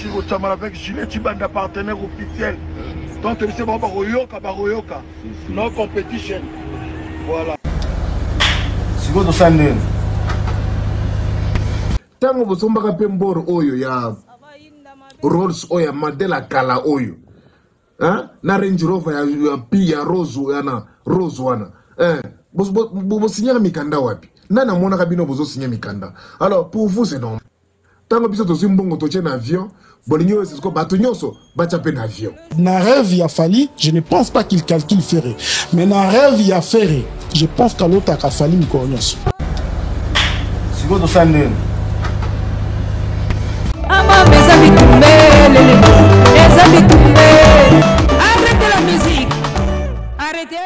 Chiro Tchamal avec Julien Tibanda, partenaire officiel. Donc, c'est Baroyoka, Baroyoka. No competition. Voilà. Si vous êtes tango bosombaka pe mboro oyo ya Rolls oyo Mandela kala oyo na Range Rover ya pia rose yana rose wana bosinya mikanda wapi nana mona kabino bozo signer mikanda. Alors pour vous c'est normal tango biso to simbongo to tient avion bolinyo c'est ce ko bato nyonso bacha pe na avion na rêve ya Fali je ne pense pas qu'il calcule Ferré mais na rêve ya Ferré je pense qu'à l'autre a Fali mikolo nyonso si vous êtes arrêtez la musique. Arrêtez.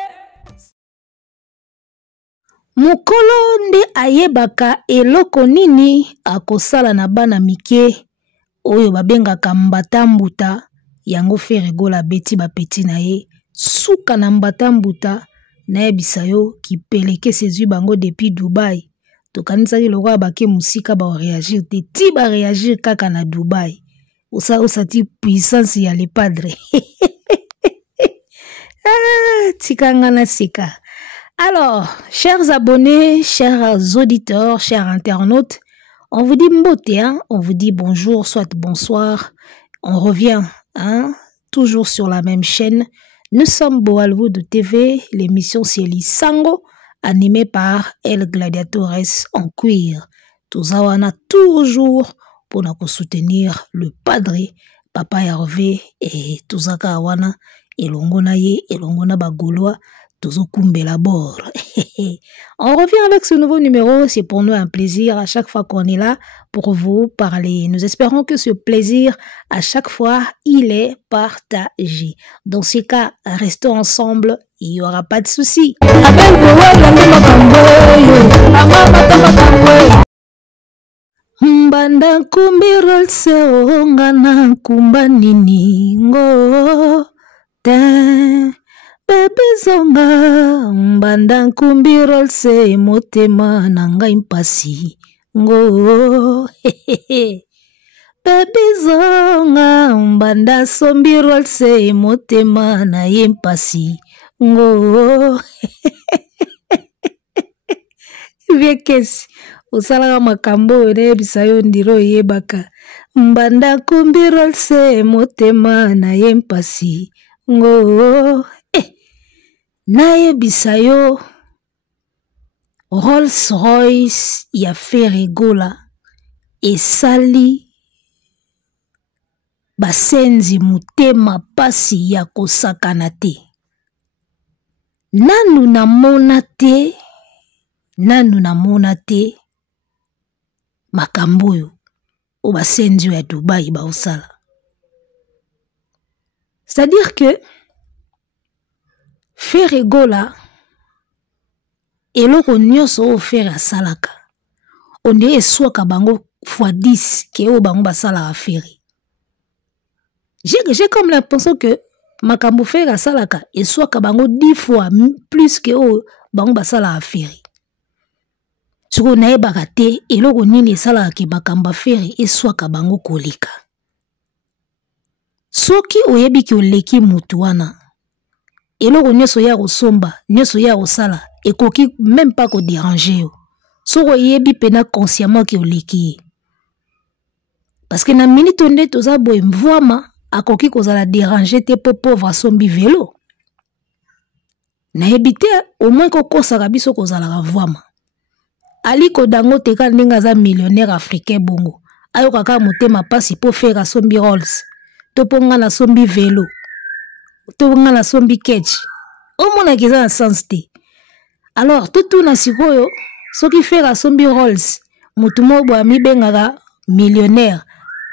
Mukolo nde ayebaka eloko nini akosala na bana mike oyo babengaka mbatambuta yango Ferré Gola beti bapeti na ye suka na mbatambuta na yebisa yo kipeleke sezwi bango depuis Dubai. Tokanisaki lokwa bake musika ba réagir te ti ba réagir kaka na Dubai. Osa ti puissance ya le padre. Tikangana sika. Alors, chers abonnés, chers auditeurs, chers internautes, on vous dit mbote, hein? On vous dit bonjour, soit bonsoir. On revient, hein? Toujours sur la même chaîne. Nous sommes Boalwood TV, l'émission c'est Lisango, animée par El Gladiatores en cuir. Tozawana toujours pour nous soutenir le padre, Papa Hervé et Tozaka Awana, Elongona Ye, Elongona Bagoloa, Tozo Kumbela Bor. On revient avec ce nouveau numéro, c'est pour nous un plaisir à chaque fois qu'on est là pour vous parler. Nous espérons que ce plaisir, à chaque fois, il est partagé. Dans ce cas, restons ensemble, il n'y aura pas de souci. Mbanda kumbirol se ongana kumbanini ngo ten bebe zonga mbanda kumbirol se motema nanga impasi ngo bebe zonga mbanda sombirol se motema na impasi ngo viekesi osala makambo ne bisayo ndiro yebaka mbanda kumbirol se motema na yempasi ngo na yebisayo Rolls Royce ya Ferré Gola esali basenzi mutema pasi ya kosakana te nanu namona te makambo oyo obasenzi ya Dubai baosala. C'est-à-dire que Ferré Gola eloko nyonso o Ferré asalaka onde eswaka bango fois 10 ke o bango basala a Ferré. J'ai comme l'impression que makambo Ferré asalaka eswaka bango 10 fois plus que o bango basala a Ferré. Soko na yebaka te eloko nini esalaka ke makambo Ferré eswaka bango koleka. Soki oyebi ki oleki mutu wana eloko nyonso ya kosomba nyonso ya kosala ekoki même pas ko déranger yo. Soko oyebi pena consciemment ki oleki. Parce que na minute nde toza boye mvwama akoki kozala déranger te po pauvre asombi vélo. Na yebi te au moins kokosaka biso kozala vwama. Aliko Dangote ka ndenge aza millionnaire africain bongo ayoka ka motema pasi po Ferré asombi Rolls to ponga na sombi vélo to ponga na sombi ketch omona kiza na sens te. Alors tout na sikoyo soki Ferré asombi Rolls mutu mo bo ami bengaka millionnaire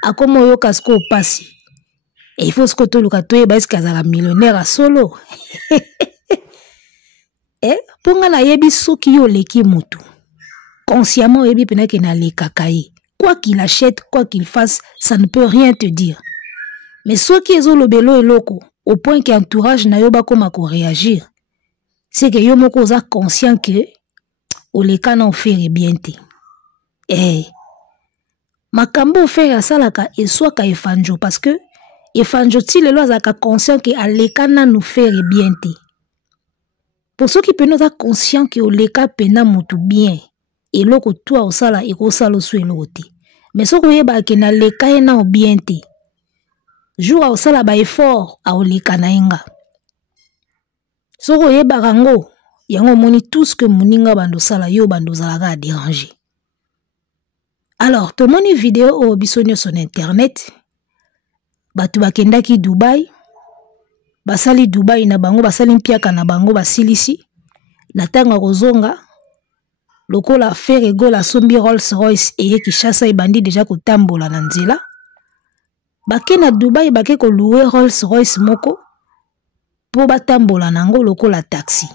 akoma yoka sko pasi et il faut ce que to luka to yeba eska za millionnaire a solo ponga na yebi soki yo leki mutu consciemment yebi pena ke na le kakaye. Quoi qu'il achète, quoi qu'il fasse, ça ne peut rien te dire. Mais ceux qui ont le bélo et loco, au point que l'entourage n'a pas comment réagir, c'est que yo moko za conscient que ou les canons Ferré bien te. makambo faire asalaka eswaka efanjo parce que efanjo ti lelo azalaka conscient ke aleka nanu faire bien te. Pour ceux qui peuvent être conscients que oleka pena mutu bien eloko tu osala ekosala osu eloko te. Mais soki oyeba ke na leka ye na bien te jour osala ba effort a oleka na yenga. Soki oyeba rango yango moni tout ce que moninga bando sala yo bando zalaka a déranger. Alors to moni vidéo o bisonyo sur internet batu bakendaki Dubai basali Dubai na bango basali mpiaka na bango basilisi na tanga kozonga lokola faire gola sombi Rolls Royce eye Kinshasa ebandi déjà kotambola na nzela bake na Dubai bake ko louer Rolls Royce moko po batambola nango lokola taxi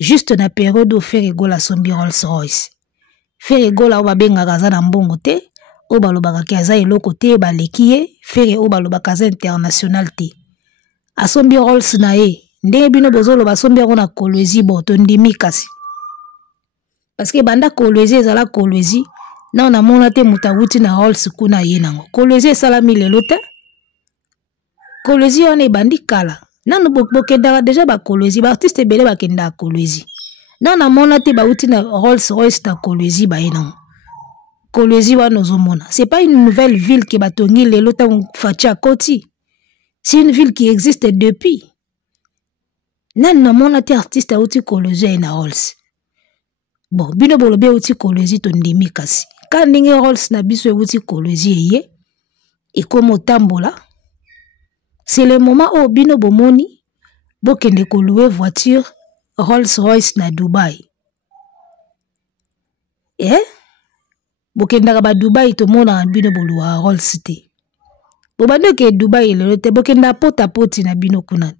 juste na période faire gola sombi Rolls Royce faire gola o babengaka za na mbongo te o balobaka ke aza eloko te baleki ye faire o balobaka za international te asombi Rolls na ye ndenge bino bozoloba sombi yango na Kolwezi boto ndimi kasi parce que banda Kolwezi ezala Kolwezi na on amona te mutawuti na Rolls kuna ye nango Kolwezi esalami lelo te Kolwezi wana ebandi kala nanu bokendaka déjà ba Kolwezi ba artiste ebele bakenda Kolwezi na on amona te bauti na Rolls Royce na Kolwezi ba ye nango Kolwezi wana ozomona c'est pas une nouvelle ville que batongi lelo ta Fatia Koti. C'est une ville qui existe depuis. Nan na mona te artiste auti Kolwezi na Rolls. Bon, bino bolobe auti Kolwezi to ndimi kasi. Ka ndenge Rolls na biso auti Kolwezi ye et comme tambola. C'est le moment où bino bomoni bokende ko louer voiture Rolls Royce na Dubai. Bokenda ba Dubai to mona bino bolua Rolls te. Bobande ke Dubai le te bokenda pota poti na bino kuna.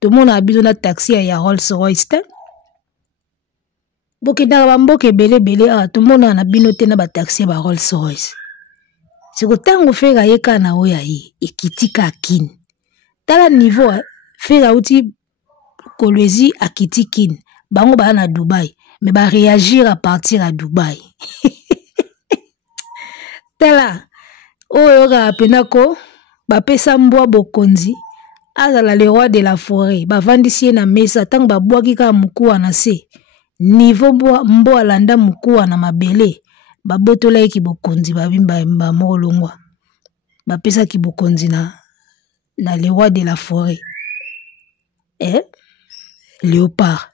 To mona bino na taxi ya Rolls Royce te. Bokenda ba mboke bele to mona na bino te na ba taxi ba Rolls Royce. Siko tango fera yeka na oya yi ekitika kin. Tala niveau fera uti Kolwezi akitikin. Bango ba na Dubai mais ba réagir à partir à Dubai. Tala oyo ga penako ba pesa mbwa bokonzi azala le roi de la forêt ba vandisi na mesa tang ba bwaki ka mukuwa na se niveau mbwa alanda mukuwa na mabele ba botola eki bokonzi ba bimba mba molongwa ba pesa ki bokonzi na le roi de la forêt léopard.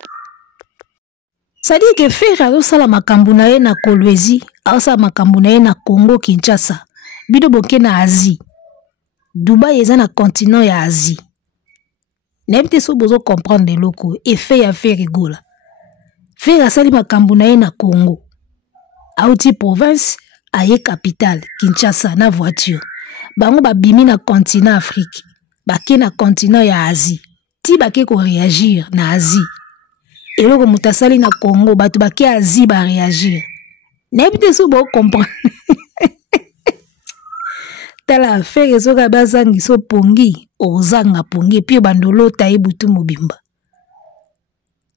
Ça dit que faire azosala makambo na ye na Kolwezi azosala makambo na ye na Congo Kinshasa bido boke na Asie. Dubai est un continent ya Asie. N'importe so bozo comprendre loko effet ya faire rigola. Faire asali makambo na ye na Congo. Auti province aye capitale Kinshasa na voiture. Bango ba bimi na continent Afrique. Bake na continent ya Asie. Ti bake ko réagir na Asie. Eloko mutasali na Congo batu bake Asie ba réagir. N'importe so bo comprendre. Tala affaire ezoka bazangi so pongi ozanga pongi puis bandolo ta ebutu mobimba.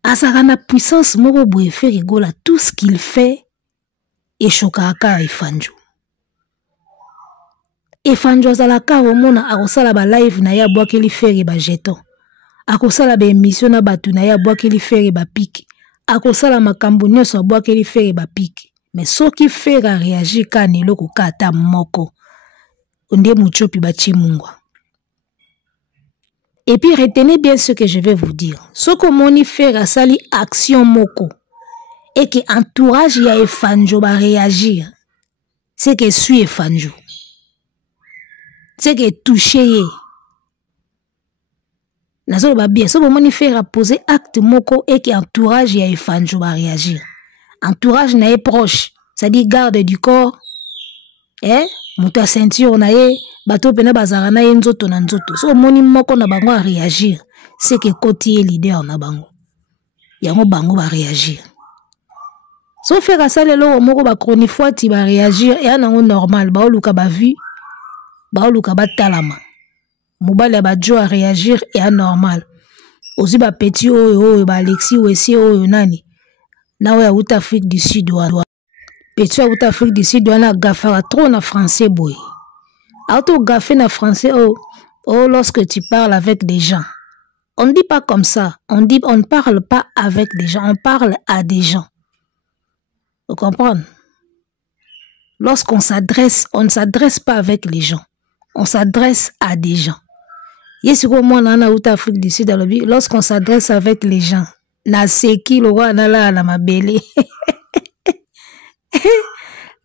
Asaka na puissance moko boye faire rigola tout ce qu'il fait et chokaka efanjo. Efanjo zalaka omona akosala ba live na ya bwakeli faire ba jeton. Akosala ba émission na batu na ya bwakeli faire ba pique. Akosala makambo nyonso bwakeli faire ba pique. Mais soki faire a réagir kana eloko kata moko. Et puis retenez bien ce que je vais vous dire. Ce que moni faire à sali action moko et que entourage ya efanjo va réagir. C'est que suis efanjo. C'est que toucher. Nazolo ba bien. Ce que moni faire à poser acte moko et que entourage ya efanjo va réagir. Entourage na est proche. C'est-à-dire garde du corps. Muta ceinture na ye bato pena bazara na ye nzoto na nzoto so moni moko na bango a réagir c'est que côté leader na bango yango bango ba réagir so faire ça lelo moko ba chronifuati ba réagir et anango normal ba oluka ba vu ba oluka ba talama mobali ba jo a réagir et anormal ozi ba petit oyo ba Alexis Wessie oyo nani na oya Afrique du Sud wa Petit à Afrique du Sud, on a gaffé trop na français boy. Auto gaffé na français lorsque tu parles avec des gens. On ne dit pas comme ça. On ne parle pas avec des gens, on parle à des gens. Vous comprenez? Lorsqu'on s'adresse, on ne s'adresse pas avec les gens. On s'adresse à des gens. Afrique du Sud, lorsqu'on s'adresse avec les gens, na seki lo wana la na mabele.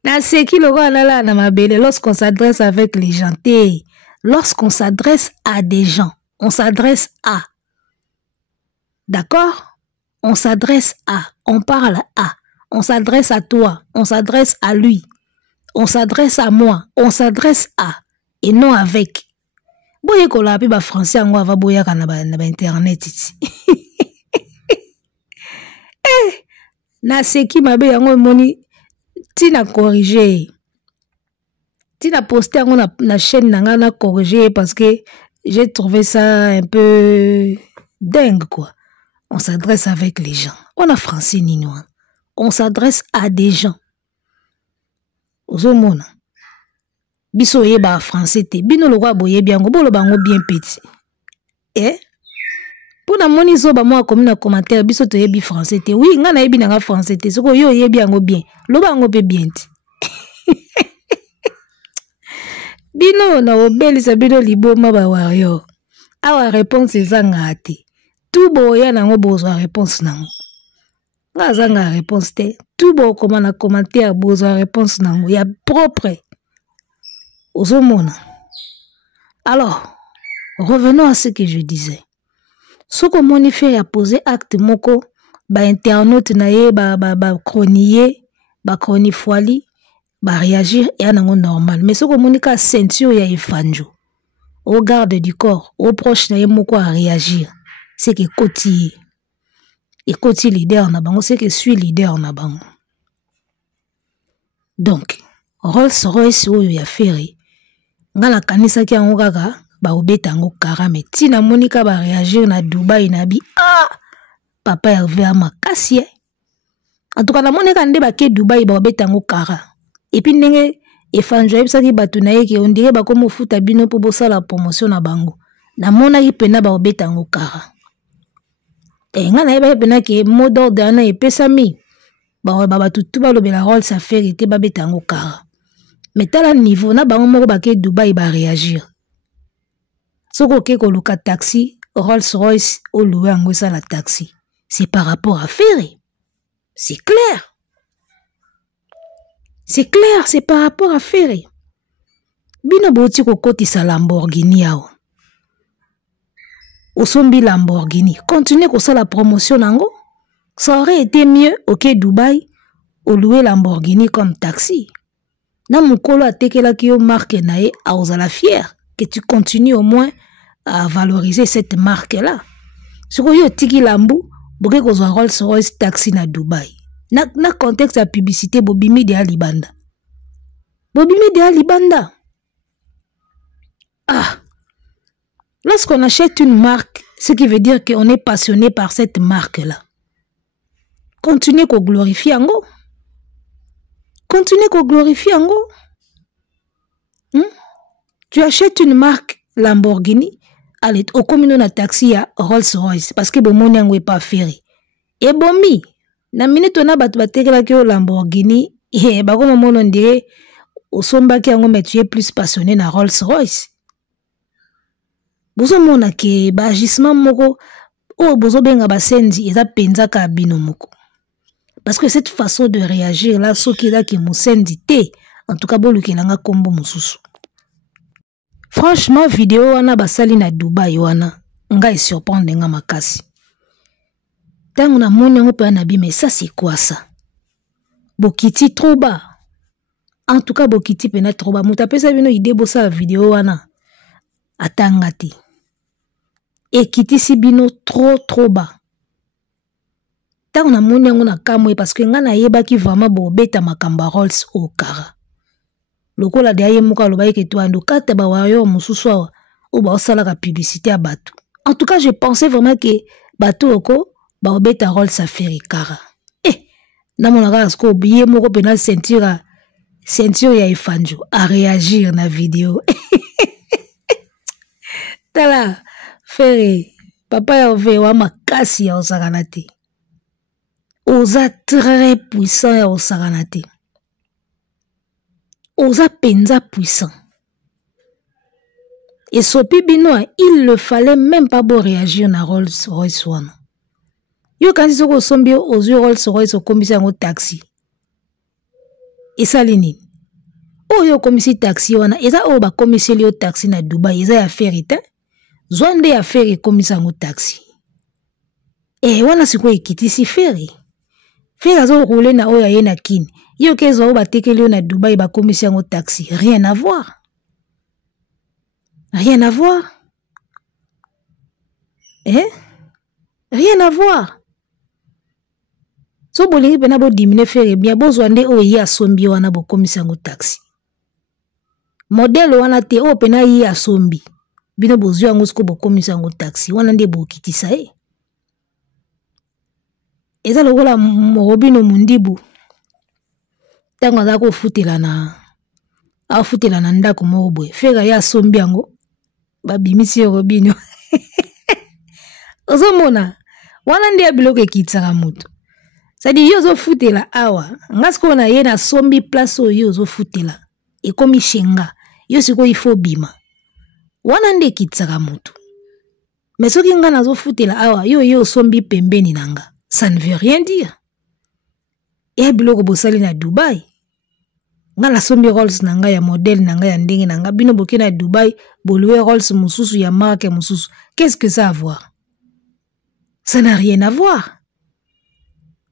Na seki lo wana la na mabele. Lorsqu'on s'adresse avec les gens, lorsqu'on s'adresse à des gens, on s'adresse à. D'accord? On s'adresse à, on parle à, on s'adresse à toi, on s'adresse à lui, on s'adresse à moi, on s'adresse à, et non avec. Boye ko la pi ba français ngo ava boya kana ba internet ici. Na seki mabe yango moni tina corriger. Tina poster yango na chaîne nanga na corriger parce que j'ai trouvé ça un peu dingue quoi. On s'adresse avec les gens. On a français ninois. On s'adresse à des gens. Ozomona. Biso yeba français te. Bino lo wa boye biango bolo bango bien petit. Pour na moni zo ba moi comme na commentaire biso to yebi français te. Oui, nga na yebi nga français te. Soko yo yebi yango bien. Lo bango pe bien ti. Bino na obeli sa bino liboma ba wario. Awa réponse ezanga ate. Tout boya nango bozwa réponse nango. Nga zanga réponse te. Tout bo comment na commentaire bozwa réponse nango. Ya propre. Ozomona. Alors, revenons à ce que je disais. Ce que mon fait a posé acte moko, ba internaute na ye, ba chronier, ba chronifoili, ba réagir, ya nango normal. Mais ce que mon ka ceinture ya efanjo. Au garde du corps, au proche na ye moko a réagir. C'est que Koti et Koti leader na bango, c'est que suis leader na bango. Donc, Rolls-Royce ou ya ferry, ngala kanisa ki yango kaka ba obeta yango karame tina monika ba réagir na Dubaï na bi papa Hervé makasi en tout cas na monika nde ba ke Dubaï ba obeta yango kara et puis ndenge efanjo ebisaki bato na ye ke on dirait ba komo futa bino po bosala promotion na bango na mona ki pena ba obeta yango kara. Nga na yeba pena ke mot d'ordre ana epesami ba tutu ba lobela Rolls affaire ete ba beta yango kara. Mais tala niveau na bango moko ba ke Dubaï ba réagir. Soko ke ko luka taxi Rolls-Royce o loué yango ça la taxi. C'est par rapport à Ferry. C'est clair. C'est clair, c'est par rapport à Ferry. Bino boti ko kotisa Lamborghini yao. Osombi Lamborghini. Continuez comme ça la promotion nango. Ça aurait été mieux ok Dubaï au louer Lamborghini comme taxi. Na mukolo atekela ki yo marque nae a ozala fier que tu continues au moins à valoriser cette marque là. Soko yo tiki lambu boke ko zwa Rolls-Royce taxi na Dubaï. Na contexte ya publicité bobimi de Alibanda. Bobimi de Alibanda. Lorsqu'on achète une marque, ce qui veut dire qu'on est passionné par cette marque-là. Continuez qu'on glorifie Ango. Continuez qu'on glorifie Ango. Tu achètes une marque Lamborghini, allez, au commun na taxi à Rolls-Royce, parce que bon mon Ango est pas ferry. Et bon mi, na minute on a battu la que Lamborghini, et bah comme on dirait, au somba qui Ango mais tu es plus passionné na Rolls-Royce. Bozo mona ke ba agissement moko o bozo benga ba sendi eza penza ka bino moko. Parce que cette façon de réagir là soki là ki musendi te en tout cas bolukelanga kombo mususu. Franchement vidéo wana basali na Dubaï wana nga surprendre nga makasi. Tango na moni ngo pe na bi mais ça c'est quoi ça? Bokiti trop bas. En tout cas bokiti pena trop bas. Muta pesa bino idée bosa la vidéo wana atangati. Et kiti si bino trop bas. Tant na moni yango na kamwe parce que nga na yeba ki vraiment bo beta makamba Rolls au kara. Lokola de aye muka loba ke to ando kata ba wayo mususu o ba osala ka publicité à bateau. En tout cas, je pensais vraiment que bateau oko ba beta Rolls affaire kara. na monaka sko biye moko pena ceinture ya Efanjo à réagir na vidéo. Tala frère papa ya ove wa makasi ya osakana te. Oza très puissant ya osakana te. Oza penza puissant. Et sopi binoa, il ne fallait même pas bon réagir na Rolls-Royce wana. Yo quand ils ont sombi aux yeux Rolls-Royce au commissaire au taxi. Et ça lini. Oh yo commissaire taxi wana, eza o ba commissaire au taxi na Dubai, eza ya ferite. Zwande ya ferry commissaire au taxi. Eh wana siko ekiti si ferry. Ferry azo rouler na oya ye na kin. Yo kezo ba tekeli na Dubai ba commissaire au taxi, rien à voir. Rien à voir. Hein? Rien à voir. So bolingi pena bo diminuer faire bien bo zwande o yi asombi wana bo commissaire au taxi. Modèle wana te o pena yi asombi. Bino bo zwa ngosko bo commissaire au taxi wana nde bo kitisa e. Eza lokola Robino Mundibu. Tango za ko futela na afutela na ndako moko boye. Fera ya asombi yango. Babimisi Robino. Ozomona wana nde biloko ekitsaka mutu. Sadi yo zo futela awa ngasko na ye na sombi place oyo zo futela ekomi shenga yo siko ifo bima wana nde ekitsaka mutu. Mais soki nga na zo futela awa yo sombi pembeni nanga ça ne veut rien dire. Et biloko bosali na Dubai nga la sombi Rolls nanga ya modèle nanga ya ndenge nanga bino boke na Dubai bolue Rolls mususu ya marque mususu. Qu'est-ce que ça a à voir? Ça n'a rien à voir.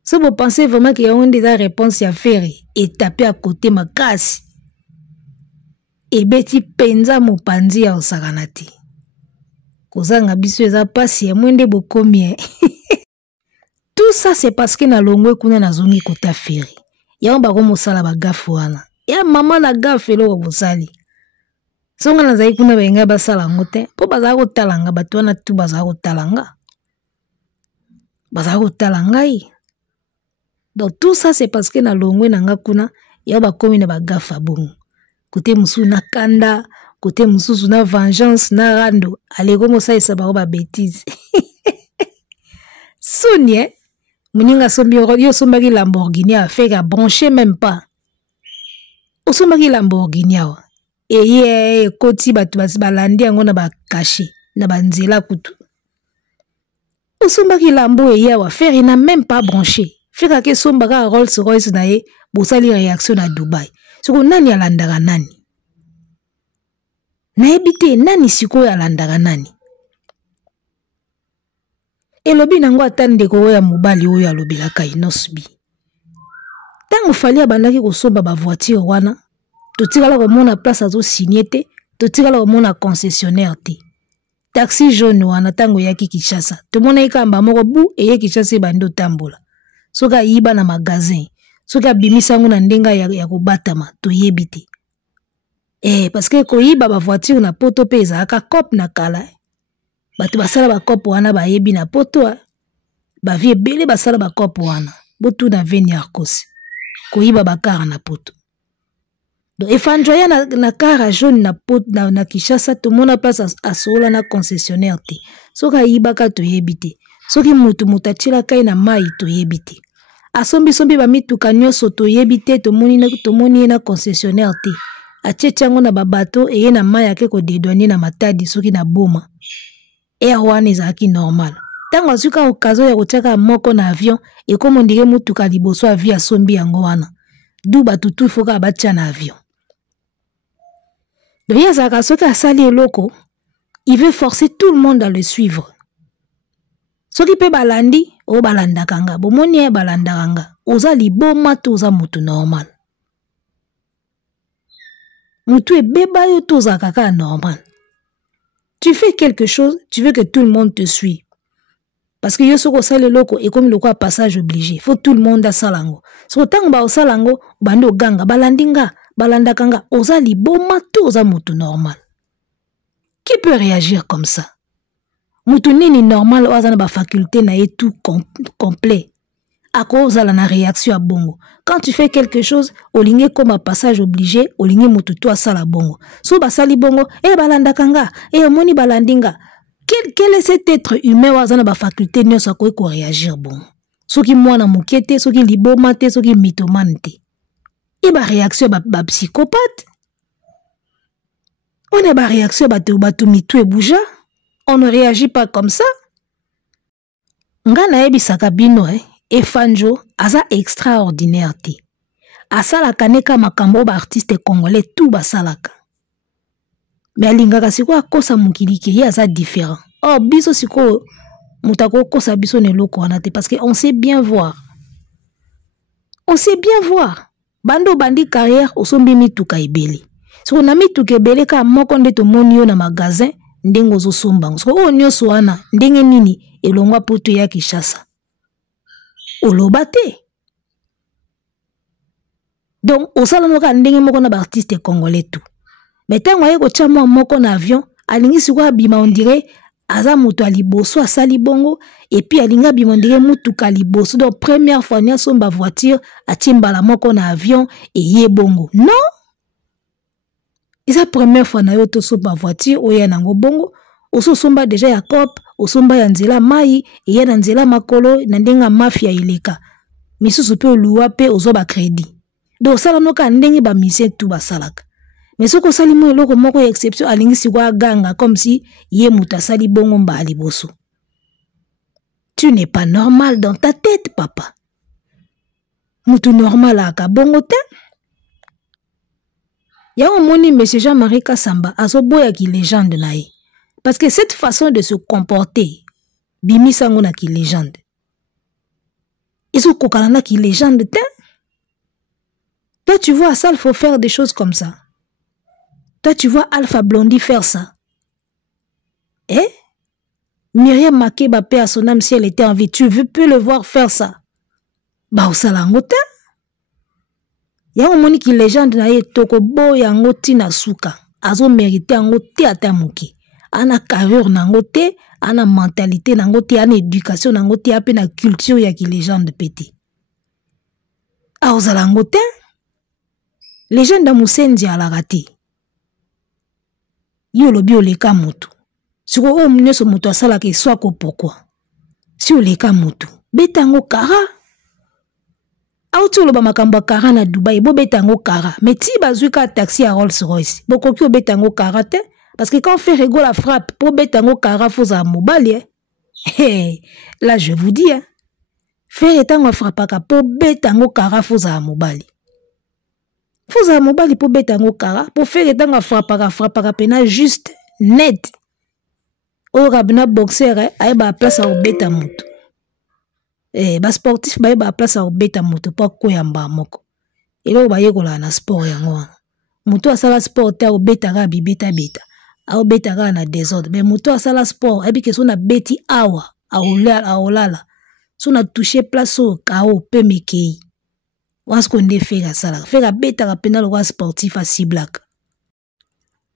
Si vous pensez vraiment qu'il y a une des réponses à faire et taper à côté ma casse et beti penza mo panzi ya osakanati. Kozanga biso eza pasi ya mwende bokomi. Tout ça c'est parce que na longwe kuna na zongi kota feri. Ya mba ko mosala ba gafu wana. Ya mama na gafu lo bosali. Songa na zai kuna benga basala ngote. Po bazako talanga batu wana tu bazako talanga. Bazako talangai. Donc tout ça c'est parce que na longwe nanga kuna ya ba komi na ba gafa bongo. Côté musu na kanda, côté musu na vengeance na rando, allez comme ça ça ba bêtise. Sonia muninga sombi yo sombaki Lamborghini a fait à brancher même pas. O sombaki Lamborghini wa. Et ye koti batu balandi yango na ba caché na ba nzela kutu. O sombaki Lambo et ya wa faire il n'a même pas branché. Fait que sombaka Rolls-Royce na ye bosali réaction à Dubai. Soko nani alandaka nani? Na ebite nani siko alandaka nani? Elobi nango atande ko ya mobali oyo alobelaka inosbi. Tango fali abandaki kosomba ba voiture wana, totikala ko mona place azo signer te, totikala ko mona concessionnaire te. Taxi jaune wana tango yaki Kinshasa. Tomona ikamba moko bu eye Kinshasa bando tambola. Soka yiba na magasin. Soka bimisango na ndenga ya kobatama to yebite. Parce que ko yiba ba voiture na poto peza aka cop na kala. Batu basala ba cop wana ba yebi na poto. Ba vie bele basala ba cop wana. Botu na veni arkosi. Ko yiba ba kara na poto. Donc efandroya na kara jaune na poto na Kinshasa to mona place asola na concessionnaire te. Soka yiba ka to yebite. Soki mutu mutachila kai na mai to yebite. Asombi ba mituka nyoso to yebite to moni na concessionnaire te. Achetyango na babato eye na mai yake ko dedouaner na matadi soki na boma. Air one ezaki normal. Tango asuka okazo ya kotiaka moko na avion e komo ndike mutuka liboso avion asombi yango wana. Du batutu foka abatia na avion. Donc yazaka soki asali eloko, il veut forcer tout le monde à le suivre. Soki pe balandi o balandakanga bomoni e balandakanga oza liboma to oza mutu normal. Mutu e beba yo to oza kaka normal. Tu fais quelque chose, tu veux que tout le monde te suive. Parce que yo soko sale loko et comme le quoi passage obligé, faut tout le monde a salango. So tango ba osalango bando ganga balandinga balandakanga oza liboma to oza mutu normal. Qui peut réagir comme ça? Mutu nini normal oza na ba faculté na tout complet. à cause de la réaction à bongo. Quand tu fais quelque chose, olinge comme un passage obligé, olinge motuto à sala bongo. So basali bongo, balanda kanga, moni balandinga. Quel est cet être humain wazana ba faculté ne sa ko réagir bon. So ki mwana mukete, so ki libomate, so ki mitomante. Ba réaction ba psychopathe. On a ba réaction ba mitou et bouja. On ne réagit pas comme ça. Ngana ebisaka bino et Fanjo aza extraordinaire te. Asalaka neka makambo ba artiste congolais tout basalaka. Mais alingaka siko akosa mukili ke aza différent. Oh biso siko mutako kosa biso ne loko wana te parce que on sait bien voir. On sait bien voir. Bando bandi carrière osombi mituka ebele. Siko na mituka ebele ka moko nde to moni yo na magasin ndengo zo sombango. Siko o nyoso wana ndenge nini elongwa poto ya Kinshasa. Olobate. Donc, au salon moka ndenge moko na ba artiste congolais tout. Mais tant waye ko tia moko na avion, alingi sikwa bima on dirait aza mutu aliboso asali bongo et puis alinga bima on dirait mutu kaliboso. Donc première fois nya somba voiture atimbala moko na avion et ye bongo. Non. Et sa première fois na yo to somba voiture oya nango bongo, oso somba déjà ya cop, osomba ya nzela mai et ya nzela makolo na ndenga mafia ileka. Misusu pe oluwa pe ozoba crédit. Donc sala noka ndenge ba mise tout basalaka. Mais ce que sali mo eloko moko exception alingi sikwa ganga comme si ye muta sali bongo mba aliboso. Tu n'es pas normal dans ta tête papa. Mutu normal aka bongo te. Ya omoni monsieur Jean-Marie Kasamba azoboya ki légende na ye. Parce que cette façon de se comporter bimi sango na ki légende. Ils ont kokalana ki légende te. Toi, tu vois, ça, il faut faire des choses comme ça. Toi, tu vois Alpha Blondy faire ça. Eh? Myriam Makeba, paix à son âme, si elle était en vie, tu peux le voir faire ça. Bah, au salangote. Y'a un moni qui légende na ye toko bo yango tina suka. Azo mérité yango te atamuki. Ana carrière nango te, ana mentalité nango te, ana éducation nango te, ape na culture ya ki légende pété. Ah, au salangote. Les gens d'Amusendi à la rati. Yo lobi oleka mutu. Si ko o munyo so mutu asala ke soit ko pourquoi. Si oleka mutu, betango kara. Auto loba makambo kara na Dubai, bo betango kara. Mais ti bazuka taxi à Rolls-Royce. Boko ki o betango kara te parce que quand on fait rigolo la frappe pour betango kara faut za mobali. Hey, là je vous dis faire etango frappaka pour betango kara faut za mobali. Faut à mobile pour betango kara pour faire des temps frappaka pena juste net. O rabna boxer ay ba place au beta mutu. Ba sportif ba place au beta mutu pour ko yamba moko. Elo ba yekola na sport yango. Mutu asala sport ta au beta ga bi beta. Au beta ga na désordre. Mais mutu asala sport et puis que son a beti awa a olala. Son a touché place au kao pe mekei. Est-ce qu'on est fait à ça? Faire la bête à peine le roi sportif à si black.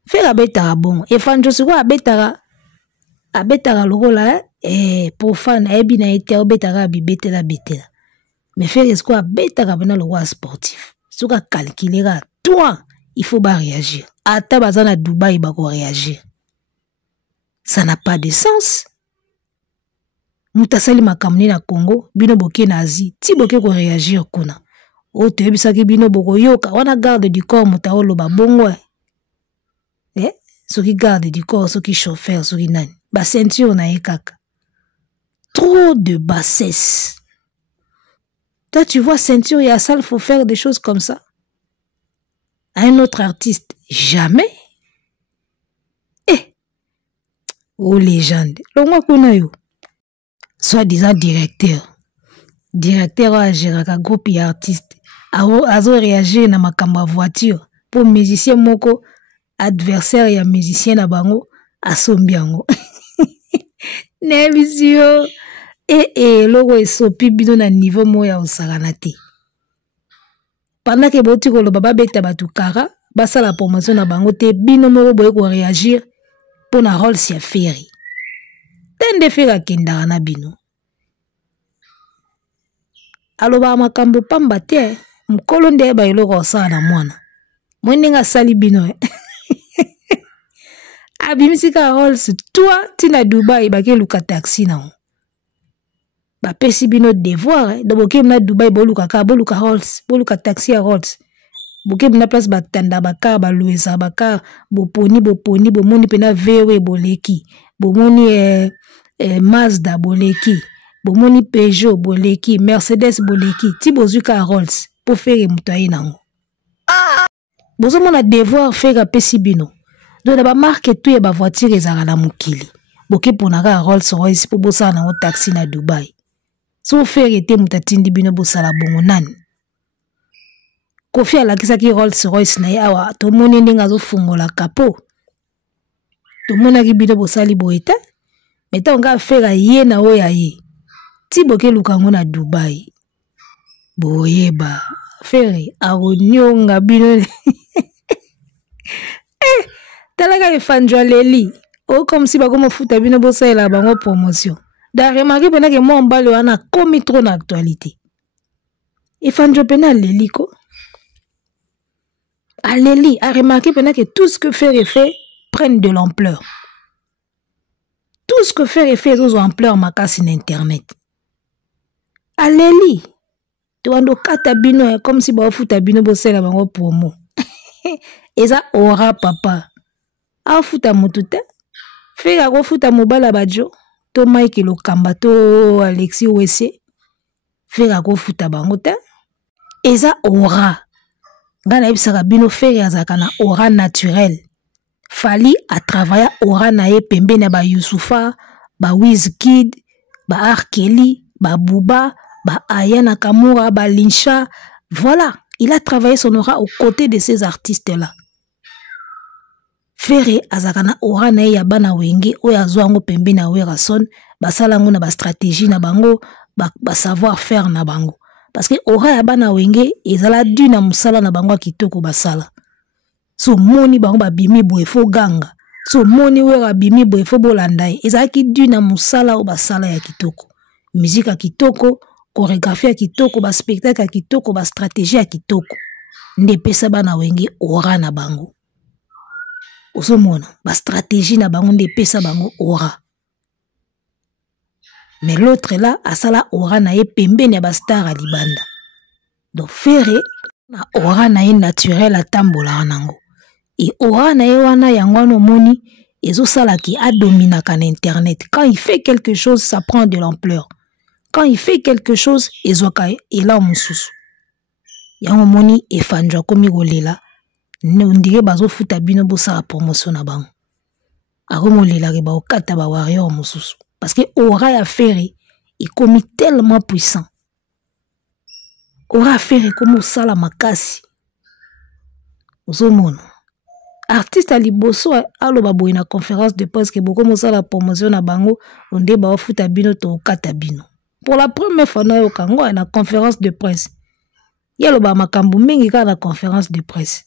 Faire la bête à bon. Et fan je sais quoi bête à le rôle là profane et bien été au bête à bibete la bête. Mais faire est-ce quoi bête à peine le roi sportif. Ce qu'on calculer toi il faut pas réagir. À tabazana Dubaï il va réagir. Ça n'a pas de sens. Mutasali makamni na Congo bino boké na Asie ti boké ko réagir kuna. O te ebisaki bino boko yoka wana garde du corps mutaolo ba bongo soki garde du corps soki chauffeur soki nani ba ceinture na ekaka trop de bassesse. Toi tu vois ceinture ya salle faut faire des choses comme ça à un autre artiste jamais. Oh légende longa kuna yo soit disant directeur à gérer un groupe d'artistes. Azo réagir na makamba voiture pour musicien moko adversaire ya musicien na bango asombiango. Nebisio logo esopi bino na niveau moya osakana te. Pendant que boti ko lo baba beta batu kara basa la promotion na bango te bino moko boye ko réagir pour na rôle si affaire. Tende fera kindara na bino. aloba makambo pamba te mukolo nde ba eloko osala na mwana mwende nga sali bino abimisika Rolls toi tina Dubai bake luka taxi na ba pesi bino devoir do boke na Dubai boluka ka boluka Rolls boluka taxi ya Rolls boke na place batanda baka balueza baka boponi bomoni pena VW boleki bomoni Mazda boleki bomoni Peugeot boleki Mercedes boleki ti bozuka Rolls pour faire mutaye nango bozo mona devoir faire pesi bino do na ba marque tout ya ba voiture ezaka na mukili boke ponaka Rolls Royce pour bosala nango taxi na Dubai so faire ete mutatindi bino bosala bongo nani Kofi alakisaki Rolls Royce na ye awa tomoni ndenge azofungola kapo tomonaki bino bosali boyeta meta onga fera ye na oya ye ti boke lukango na Dubai boyeba fere aronyonga bino talaka efanjwa leli o comme si bako futa bino bosala bango promotion da remarquer pena ke mo mbale wana komi trop na actualité efanjwa pena leli ko Aléli a remarqué que tout ce que fait et fait prenne de l'ampleur. Tout ce que fait et fait est ampleur ma casse sur internet. Aléli, tu as kata bino comme si ba futa bino bossé la bango promo. Et ça aura papa. A futa motute. Fait a futa mobala badjo. To Mike lo kambato Alexis Wesse. Fait a futa bango te. Et ça aura. Gana ibisaka bino fere azaka na aura naturel. Fali a travaillé aura na ye pembe na ba Youssoufa, ba Wizkid, ba Arkeli, ba Bouba, ba Aya Nakamura, ba Linsha. Voilà, il a travaillé son aura aux côtés de ces artistes-là. Fere azaka na aura na ye ya bana wenge oya zwango pembe na wera son, ba salango na ba stratégie na bango, ba savoir faire na bango. Parce que aura ya bana wenge ezala du na musala na bango kitoko basala. So moni bango ba bimi boye fo ganga. So moni wera bimi boye fo bolandai. Ezala ki du na musala o basala ya kitoko. Musique ya kitoko, chorégraphie ya kitoko, ba spectacle ya kitoko, ba stratégie ya kitoko. Nde pesa bana wenge aura na bango. Oso mona ba stratégie na bango nde pesa bango aura. Mais l'autre là, asala aura na ye pembe ne bastar à libanda. Donc fere na aura na ye naturel à tambola nango. Et aura na ye wana yangwano moni ezo sala ki a domina kan internet. Quand il fait quelque chose, ça prend de l'ampleur. Quand il fait quelque chose, ezo ka ela mususu. Yango moni efanjwa komi golela. Ne ondire bazo futa bino bosa promotion na bango. Aromo lela ke ba okata ba warrior mususu. Parce que aura ya ferré est comme tellement puissant. Aura ferré comme ça la makasi. Ozomona. Artiste ali boso aloba boy na conférence de presse que beaucoup ça la promotion na bango on débat futa bino to kata bino. Pour la première fois na yo kango na conférence de presse. Yaloba makambu mingi ka na conférence de presse.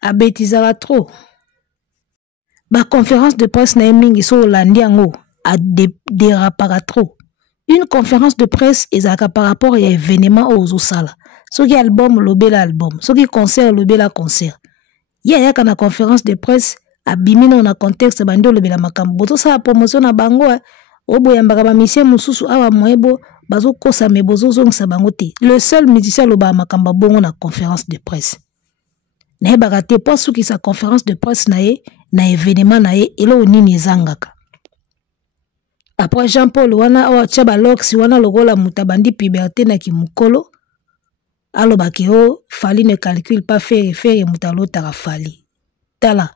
Abetizala trop. Ba conférence de presse na mingi so landi yango a dérapara trop. Une conférence de presse ezaka par rapport à événement aux sala. Soki album lobela album, soki concert lobela concert. Ya kana conférence de presse abimino na contexte bando lobela makambo. Boto sa promotion na bango obo yambaka ba musicien mususu awa moebo bazo kosa me bozo zongisa bango te. Le seul musicien loba makamba bongo na conférence de presse. Na yebaka te po soki sa conférence de presse na ye na événement na ye elo nini ezangaka. Après Jean-Paul wana awa tchaba lox wana logola mutabandi puberté na kimukolo aloba ke o Fali ne calcule pas faire mutalo tara Fali. Tala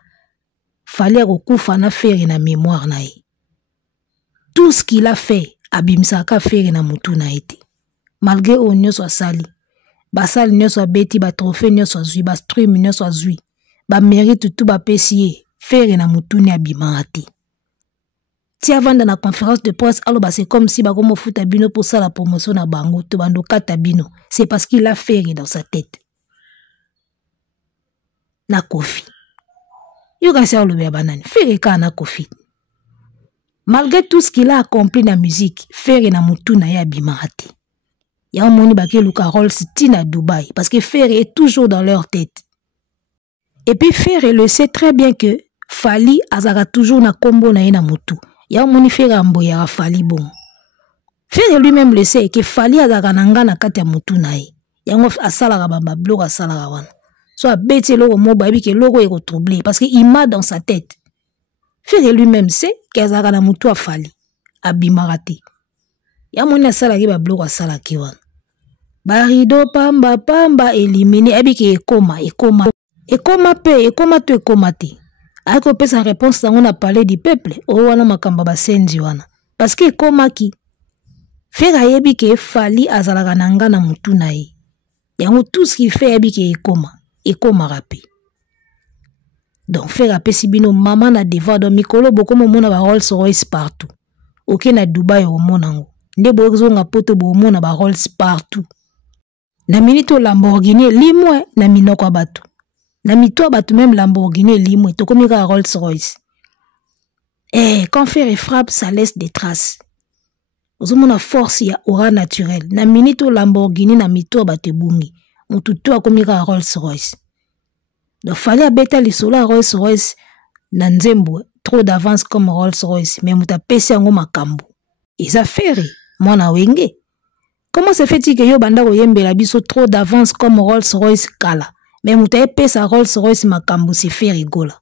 Fali akokufa na faire na mémoire na ye. Tout ce qu'il a fait abimsaka faire na mutu na ete. Malgré o nyoso asali. Basali nyoso beti ba trophée nyoso zui ba stream nyoso zui. Ba mérite tout ba pesier. Faire na mutuni abimati. Si avant dans la conférence de presse, alors c'est comme si ba comme futa bino pour ça la promotion na bango to bando kata bino. C'est parce qu'il a fait dans sa tête. Na Kofi. Yo ga sa lo be banane. Faire ka na Kofi. Malgré tout ce qu'il a accompli dans la musique, Ferré na mutu na ya bimate. Ya moni bake luka Rolls tina Dubaï parce que Ferré est toujours dans leur tête. Et puis Ferré le sait très bien que Fali azaka toujours na kombo na ye na mutu. Ya moni Ferré amboya Fali bon. Ferré lui-même le sait que Fali azaka nanga na kati ya mutu na ye. Yango asalaka bamba blog asalaka wana. So abeti logo moba ebi ke logo eko troublé parce que il m'a dans sa tête. Ferré lui-même sait qu'azaka na mutu a Fali abimarate. Ya moni asalaki ba blog asalaki wana. Barido pamba pamba éliminé ebi ke ekoma te. Ako pesa réponse tango na parler du peuple o wana makamba basenzi wana parce que ekomaki Ferré ayebi ke Fali azalaka nanga na mutu na ye. Yango tout ce qu'il fait ebi ke ekoma rapi. Donc Ferré apesi bino mama na devoir do mikolo boko mona ba Rolls Royce partout. Ok na Dubaï o monango. Nde bozonga poto bo mona ba Rolls partout. Na minito Lamborghini limwe na minoko bato. Na mito bato même Lamborghini limwe to komi ka Rolls Royce. Quand Ferré frappe ça laisse des traces. Ozomona force ya aura naturelle. Na minito Lamborghini na mito bato bungi. Mutu to akomi ka Rolls Royce. Donc fallait abeta lisolo à Rolls Royce na nzembo trop d'avance comme Rolls Royce mais muta pesi yango makambo. Eza Ferré mwana wenge. Comment se fait-il que yo banda koyembela biso trop d'avance comme Rolls Royce kala mais muta pesa Rolls Royce makambo se fait rigola.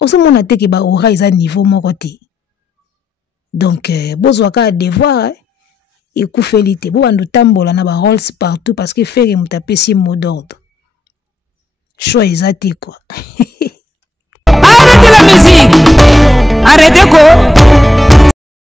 Osomona te ke ba aura eza niveau moko te. Donc bozwaka devoir ekoufelite bo bandu tambola na ba Rolls partout parce que Ferré muta pesi mot d'ordre. Choix exact quoi.